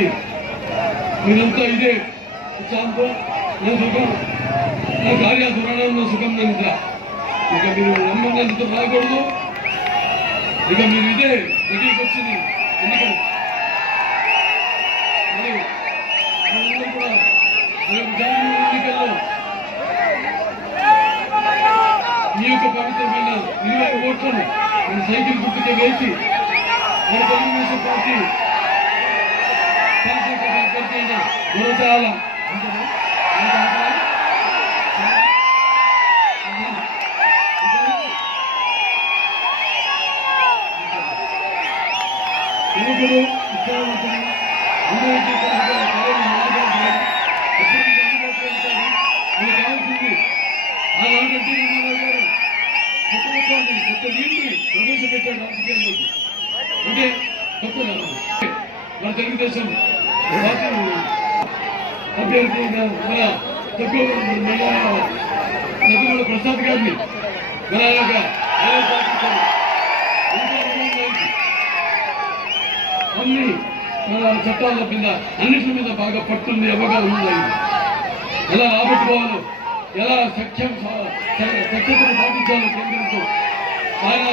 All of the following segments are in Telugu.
కాబట్టి మీరంతా ఇదే ఉత్సాహంతో నా సుఖం నా కార్యాచరణలో సుఖం నింద ఇక మీరు నమ్మకంతో రాకూడదు ఇక మీరు ఇదే దగ్గరికి వచ్చింది ఎన్నికలు ఎన్నికల్లో ఈ యొక్క పవిత్రమైన ఇరవై ఓట్లను మన సైకిల్ గుర్తుకే వేసి మన తెలుగుదేశం పార్టీ శాసనసభ అభ్యర్థి ప్రవేశపెట్టాడు రాజకీయాల్లోకి అంటే తప్పు మన తెలుగుదేశం పార్టీ అభ్యర్థి మన ప్రసాద్ గారిని అన్ని చట్టాల మీద అన్నిటి మీద బాగా పట్టుంది అవగాహన ఉంది ఎలా రాబట్టుకోవాలో ఎలా సఖ్యం సఖ్యతను పాటించాలో కేంద్రంతో ఆయన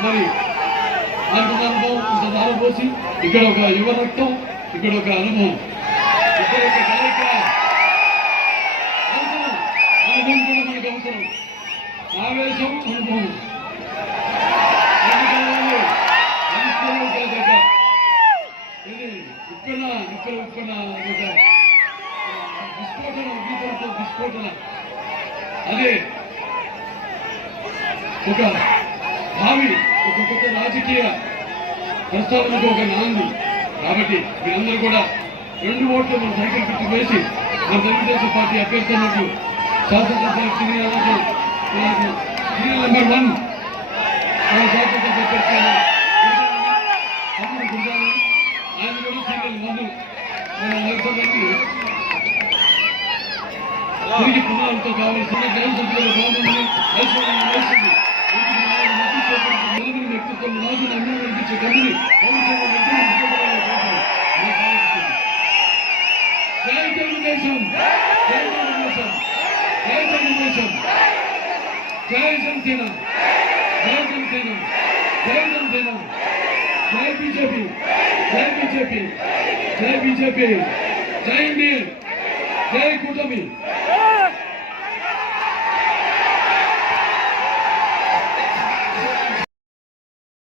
మరి ఆయనకు అనుభవం ఇంత దారపోసి ఇక్కడ ఒక యువ రక్తం ఇక్కడ ఒక అనుభవం ఇక్కడ ఒక కలయిక. అవసరం అనుభవం కూడా మనకు అవసరం. ఆవేశం అనుభవం ఇది ఇక్కడ ఒక విస్ఫోటన విస్ఫోటన. అదే ఒక భావి ఒక కొత్త రాజకీయ ప్రస్తావనకు ఒక నాంది. కాబట్టి మీరందరూ కూడా రెండు ఓట్లు మన సైకిల్ గుర్తు వేసి మన తెలుగుదేశం పార్టీ అభ్యర్థులకు శాసనసభ సీనియర్ సీనియర్ నెంబర్ వన్ మన శాసనసభ అభ్యర్థి అయిన తమ్ముడు గురుజాని, ఆయన కూడా సీనియర్ వన్ మన లోక్సభకి తిరిగి పునాలతో కావాల్సిన గ్రామ సభ్యుల గవర్నమెంట్ ఐశ్వర్యం వేసింది నలుగురు వ్యక్తిత్వం రాజు కనిపించే కంపెనీ తెలుగుదేశం జై తెలుగుదేశం జై జనసేన జై జనసేన జై జనసేన జై బీజేపీ జై బీజేపీ జై బీజేపీ జై ఇండియన్ జై కూటమి